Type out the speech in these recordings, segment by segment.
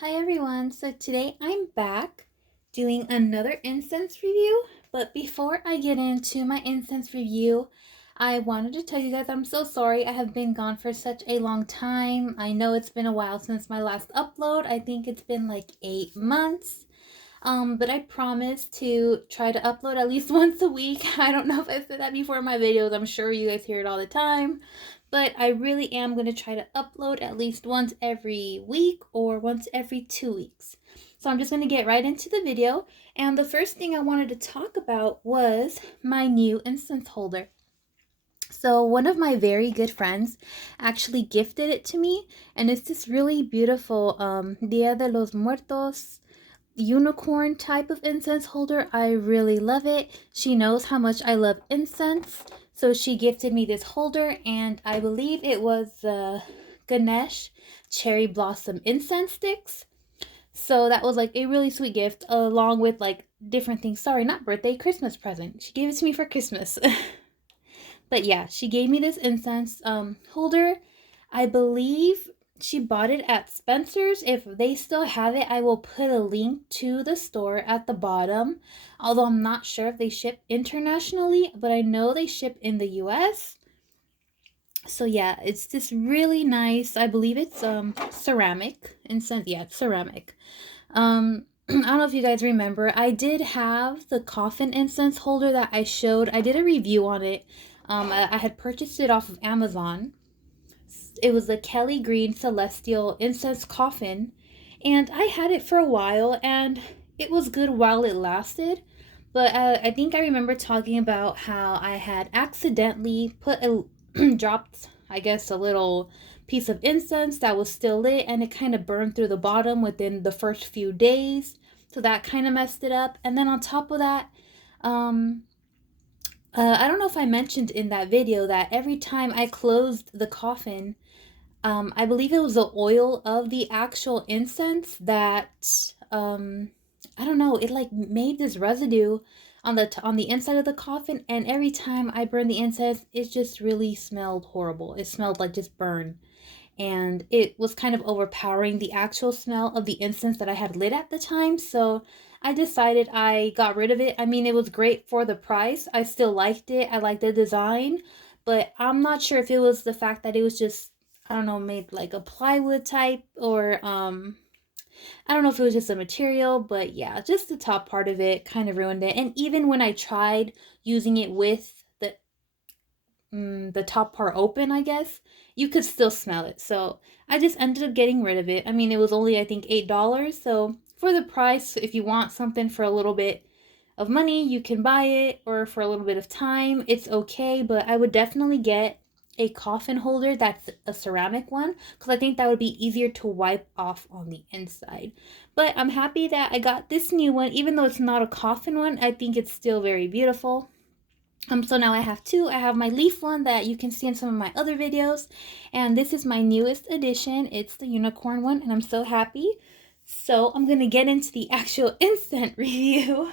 Hi everyone, so today I'm back doing another incense review, but before I get into my incense review, I wanted to tell you guys I'm so sorry I have been gone for such a long time. I know it's been a while since my last upload. I think it's been like 8 months. But I promise to try to upload at least once a week. I don't know if I said that before in my videos. I'm sure you guys hear it all the time. But I really am going to try to upload at least once every week or once every 2 weeks. So I'm just going to get right into the video. And the first thing I wanted to talk about was my new incense holder. So one of my very good friends actually gifted it to me, and it's this really beautiful Dia de los Muertos unicorn type of incense holder. I really love it. She knows how much I love incense, so she gifted me this holder, and I believe it was the Ganesh cherry blossom incense sticks. So that was like a really sweet gift, along with like different things. Sorry, not birthday, Christmas present. She gave it to me for Christmas. But yeah, she gave me this incense holder. I believe she bought it at Spencer's. If they still have it, I will put a link to the store at the bottom. Although I'm not sure if they ship internationally, but I know they ship in the US. So yeah, it's this really nice, I believe it's ceramic incense. Yeah, it's ceramic. I don't know if you guys remember, I did have the coffin incense holder that I showed. I did a review on it. I had purchased it off of Amazon. It was the Kelly Green Celestial Incense Coffin, and I had it for a while, and it was good while it lasted. But I think I remember talking about how I had accidentally dropped, I guess, a little piece of incense that was still lit, and it kind of burned through the bottom within the first few days. So that kind of messed it up. And then on top of that, um, I don't know if I mentioned in that video that every time I closed the coffin, I believe it was the oil of the actual incense that I don't know, it like made this residue on the inside of the coffin, and every time I burned the incense, it just really smelled horrible. It smelled like just burn, and it was kind of overpowering the actual smell of the incense that I had lit at the time. So I decided I got rid of it. I mean, it was great for the price. I still liked it. I liked the design, but I'm not sure if it was the fact that it was just, I don't know, made like a plywood type, or I don't know if it was just a material, but yeah, just the top part of it kind of ruined it. And even when I tried using it with the top part open, I guess, you could still smell it. So I just ended up getting rid of it. I mean, it was only, I think, $8. So for the price, if you want something for a little bit of money, you can buy it, or for a little bit of time, it's okay. But I would definitely get a coffin holder that's a ceramic one, because I think that would be easier to wipe off on the inside. But I'm happy that I got this new one. Even though it's not a coffin one, I think it's still very beautiful. So now I have two. I have my leaf one that you can see in some of my other videos, and this is my newest addition. It's the unicorn one, and I'm so happy. So I'm gonna get into the actual incense review.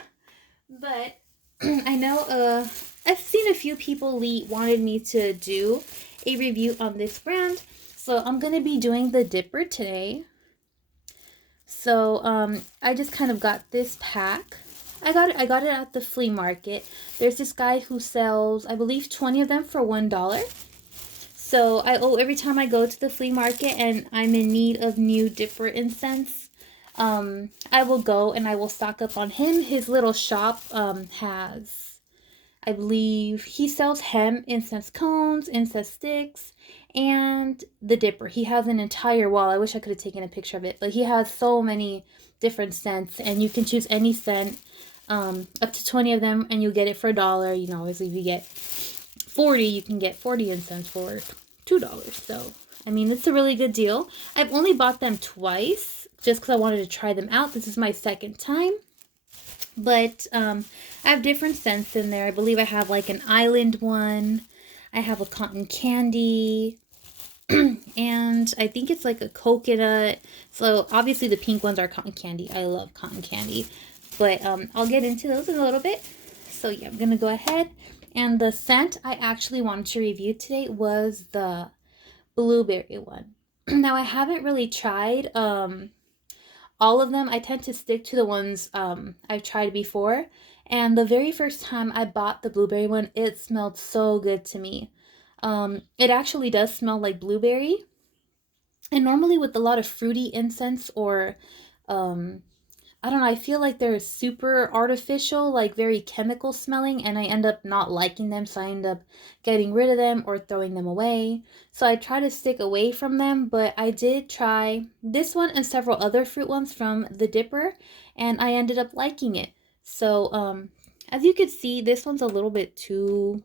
But I know I've seen a few people wanted me to do a review on this brand, so I'm gonna be doing the dipper today. So I just kind of got this pack. I got it at the flea market. There's this guy who sells, I believe, 20 of them for $1. So every time I go to the flea market and I'm in need of new dipper incense, I will go and I will stock up on him. His little shop has, I believe, he sells hemp incense cones, incense sticks, and the dipper. He has an entire wall. I wish I could have taken a picture of it, but he has so many different scents, and you can choose any scent, up to 20 of them, and you'll get it for $1. You know, obviously if you get 40, you can get 40 incense for $2. So, I mean, it's a really good deal. I've only bought them twice, just because I wanted to try them out. This is my second time. But I have different scents in there. I believe I have like an island one. I have a cotton candy. And I think it's like a coconut. So obviously the pink ones are cotton candy. I love cotton candy. But I'll get into those in a little bit. So yeah, I'm going to go ahead. And the scent I actually wanted to review today was the blueberry one. Now I haven't really tried all of them, I tend to stick to the ones I've tried before. And the very first time I bought the blueberry one, it smelled so good to me. It actually does smell like blueberry. And normally with a lot of fruity incense or um, I don't know, I feel like they're super artificial, like very chemical smelling, and I end up not liking them, so I end up getting rid of them or throwing them away. So I try to stick away from them, but I did try this one and several other fruit ones from the Dipper, and I ended up liking it. So, as you can see, this one's a little bit too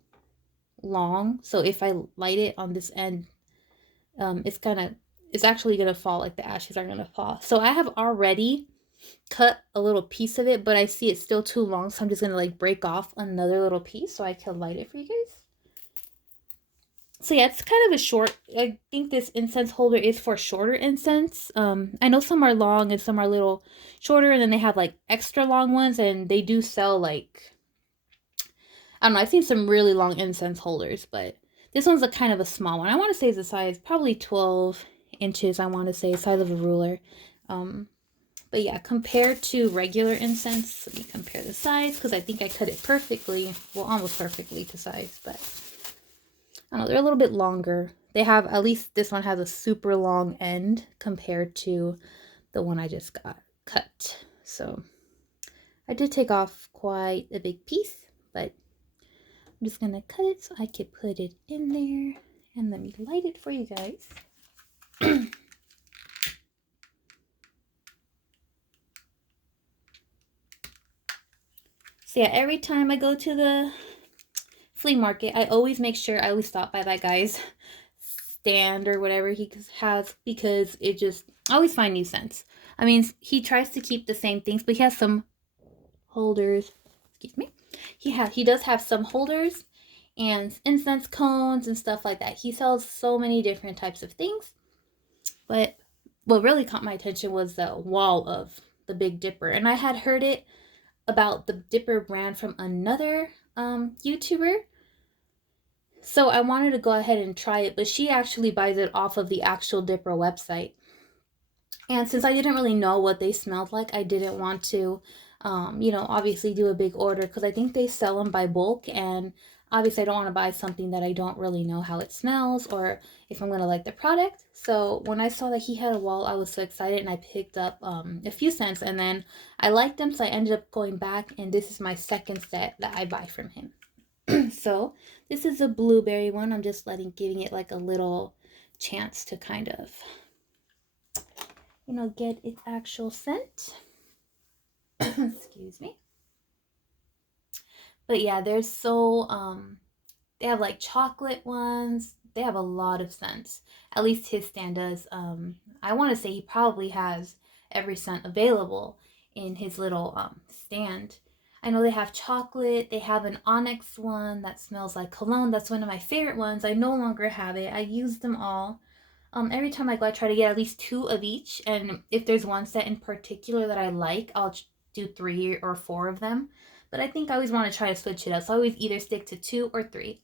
long, so if I light it on this end, it's it's actually gonna fall, like the ashes are gonna fall. So I have already cut a little piece of it, but I see it's still too long, so I'm just gonna like break off another little piece so I can light it for you guys. So yeah, it's kind of a short, I think this incense holder is for shorter incense. I know some are long and some are a little shorter, and then they have like extra long ones, and they do sell like, I don't know, I've seen some really long incense holders, but this one's a kind of a small one. I want to say it's the size, probably 12 inches, I want to say, size of a ruler. But yeah, compared to regular incense, let me compare the size, because I think I cut it perfectly, well, almost perfectly to size, but I don't know, they're a little bit longer. They have, at least this one has a super long end compared to the one I just got cut. So I did take off quite a big piece, but I'm just gonna cut it so I could put it in there, and let me light it for you guys. So yeah, every time I go to the flea market, I always make sure I always stop by that guy's stand or whatever he has, because it just, I always find new scents. I mean, he tries to keep the same things, but he has some holders. Excuse me. He does have some holders and incense cones and stuff like that. He sells so many different types of things. But what really caught my attention was the wall of the Big Dipper. And I had heard it about the Dipper brand from another YouTuber. So I wanted to go ahead and try it, but she actually buys it off of the actual Dipper website. And since I didn't really know what they smelled like, I didn't want to, obviously do a big order, because I think they sell them by bulk. And obviously, I don't want to buy something that I don't really know how it smells or if I'm going to like the product. So when I saw that he had a wall, I was so excited, and I picked up a few scents, and then I liked them. So I ended up going back, and this is my second set that I buy from him. So this is a blueberry one. I'm just giving it like a little chance to kind of, get its actual scent. Excuse me. But yeah, there's they have like chocolate ones. They have a lot of scents. At least his stand does. I want to say he probably has every scent available in his little stand. I know they have chocolate. They have an onyx one that smells like cologne. That's one of my favorite ones. I no longer have it. I used them all. Every time I go, I try to get at least 2 of each. And if there's one set in particular that I like, I'll do 3 or 4 of them. But I think I always want to try to switch it up. So I always either stick to 2 or 3.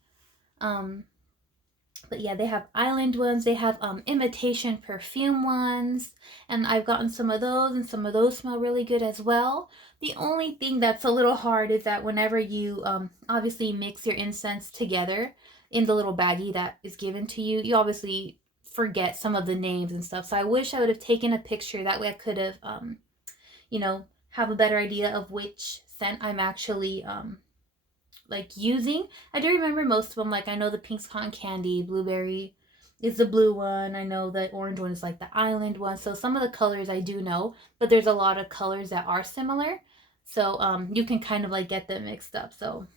But yeah, they have island ones. They have imitation perfume ones. And I've gotten some of those, and some of those smell really good as well. The only thing that's a little hard is that whenever you obviously mix your incense together in the little baggie that is given to you, you obviously forget some of the names and stuff. So I wish I would have taken a picture. That way I could have, have a better idea of which scent I'm actually using. I do remember most of them. Like, I know the pink's cotton candy, blueberry is the blue one. I know the orange one is like the island one. So some of the colors I do know, but there's a lot of colors that are similar. So you can kind of like get them mixed up. So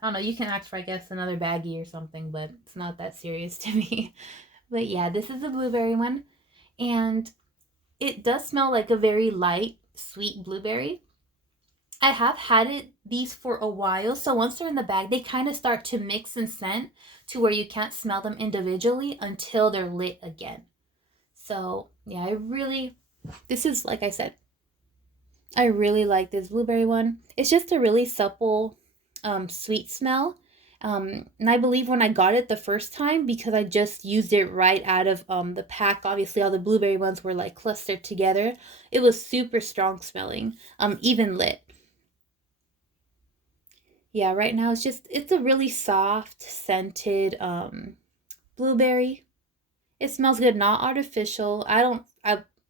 I don't know, you can ask for, I guess, another baggie or something, but it's not that serious to me. But yeah, this is the blueberry one. And it does smell like a very light, sweet blueberry. I have had these for a while, so once they're in the bag, they kind of start to mix and scent to where you can't smell them individually until they're lit again. So yeah, this is, like I said, I really like this blueberry one. It's just a really supple, sweet smell. And I believe when I got it the first time, because I just used it right out of the pack, obviously all the blueberry ones were like clustered together. It was super strong smelling, even lit. Yeah, right now it's a really soft scented blueberry. It smells good, not artificial. I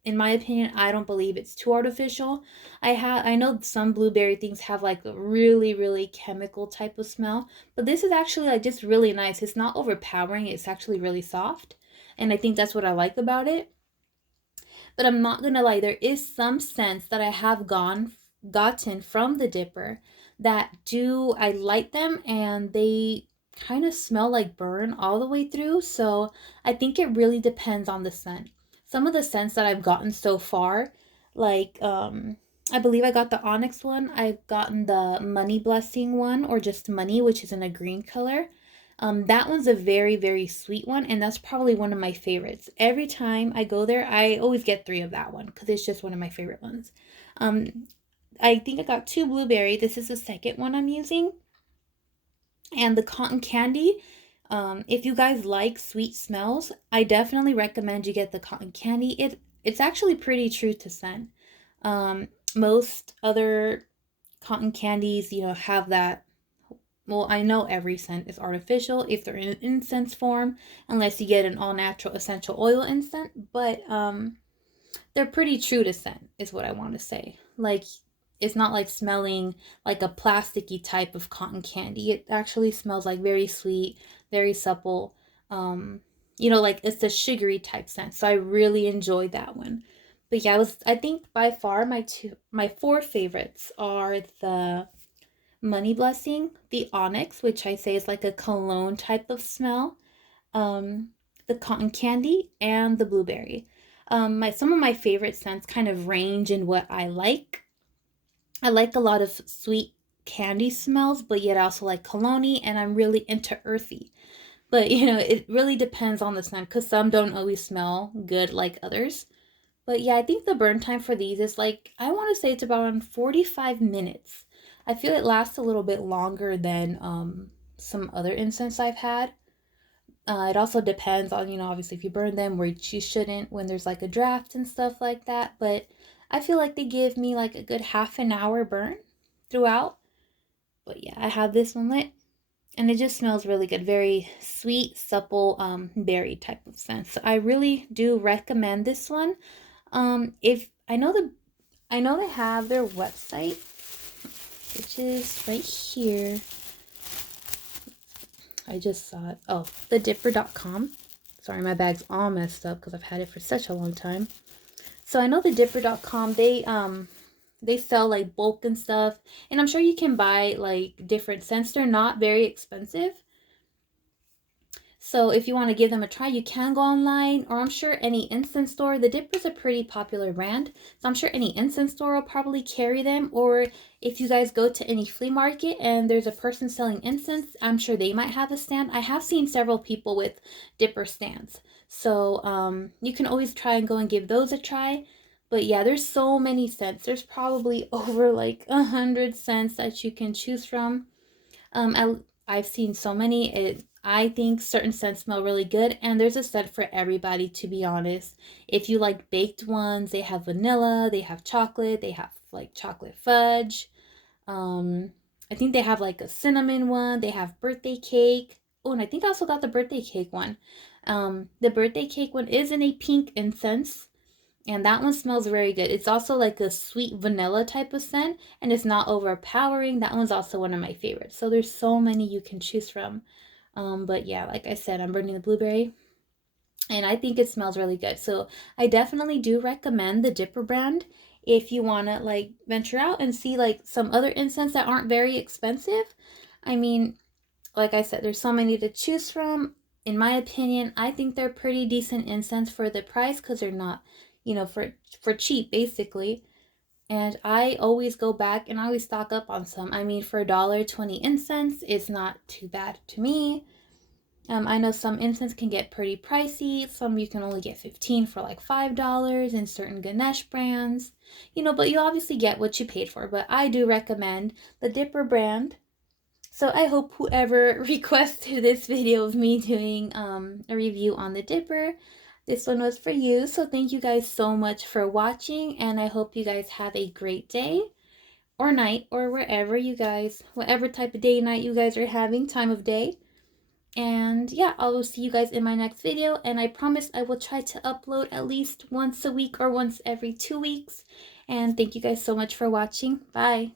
in my opinion, I don't believe it's too artificial. I know some blueberry things have like a really, really chemical type of smell, but this is actually like just really nice. It's not overpowering, it's actually really soft. And I think that's what I like about it. But I'm not gonna lie, there is some scents that I have gotten from the dipper that do I like them, and they kind of smell like burn all the way through. So I think it really depends on the scent. Some of the scents that I've gotten so far, like I believe I got the onyx one, I've gotten the money blessing one, or just money, which is in a green color. That one's a very, very sweet one, and that's probably one of my favorites. Every time I go there, I always get 3 of that one because it's just one of my favorite ones. Um, I think I got 2 blueberry. This is the second one I'm using. And the cotton candy, if you guys like sweet smells, I definitely recommend you get the cotton candy. It's actually pretty true to scent. Most other cotton candies, have that. Well, I know every scent is artificial if they're in incense form, unless you get an all natural essential oil incense, but they're pretty true to scent, is what I want to say. Like, it's not like smelling like a plasticky type of cotton candy. It actually smells like very sweet, very supple. Um, like it's a sugary type scent. So I really enjoyed that one. But yeah, I think by far my 4 favorites are the money blessing, the onyx, which I say is like a cologne type of smell, um, the cotton candy, and the blueberry. Some of my favorite scents kind of range in what I like. I like a lot of sweet candy smells, but yet also like cologne, and I'm really into earthy. But it really depends on the scent because some don't always smell good like others. But yeah, I think the burn time for these is like, I want to say it's about around 45 minutes. I feel it lasts a little bit longer than some other incense I've had. It also depends on, obviously if you burn them where you shouldn't when there's like a draft and stuff like that. But I feel like they give me like a good half an hour burn throughout. But yeah, I have this one lit and it just smells really good. Very sweet, supple, berry type of scent. So I really do recommend this one. If I know they have their website, which is right here. I just saw it. Oh, thedipper.com. Sorry, my bag's all messed up because I've had it for such a long time. So I know thedipper.com, they sell like bulk and stuff, and I'm sure you can buy like different scents. They're not very expensive. So if you want to give them a try, you can go online, or I'm sure any incense store. The Dipper's a pretty popular brand, so I'm sure any incense store will probably carry them. Or if you guys go to any flea market and there's a person selling incense, I'm sure they might have a stand. I have seen several people with Dipper stands, so you can always try and go and give those a try. But yeah, there's so many scents. There's probably over like 100 scents that you can choose from. I've seen so many. I think certain scents smell really good, and there's a scent for everybody, to be honest. If you like baked ones, they have vanilla, they have chocolate, they have like chocolate fudge. Um, I think they have like a cinnamon one, they have birthday cake. Oh, and I think I also got the birthday cake one. The birthday cake one is in a pink incense, and that one smells very good. It's also like a sweet vanilla type of scent, and it's not overpowering. That one's also one of my favorites. So there's so many you can choose from. But yeah, like I said, I'm burning the blueberry, and I think it smells really good. So I definitely do recommend the Dipper brand if you want to like venture out and see like some other incense that aren't very expensive. I mean, like I said, there's so many to choose from. In my opinion, I think they're pretty decent incense for the price because they're not, for cheap basically. And I always go back and I always stock up on some. I mean, for $1.20 incense, it's not too bad to me. I know some incense can get pretty pricey. Some you can only get 15 for like $5 in certain Ganesh brands. But you obviously get what you paid for. But I do recommend the Dipper brand. So I hope whoever requested this video of me doing a review on the Dipper, this one was for you. So thank you guys so much for watching, and I hope you guys have a great day or night or wherever you guys, whatever type of day, night you guys are having, time of day. And yeah, I will see you guys in my next video, and I promise I will try to upload at least once a week or once every 2 weeks. And thank you guys so much for watching. Bye.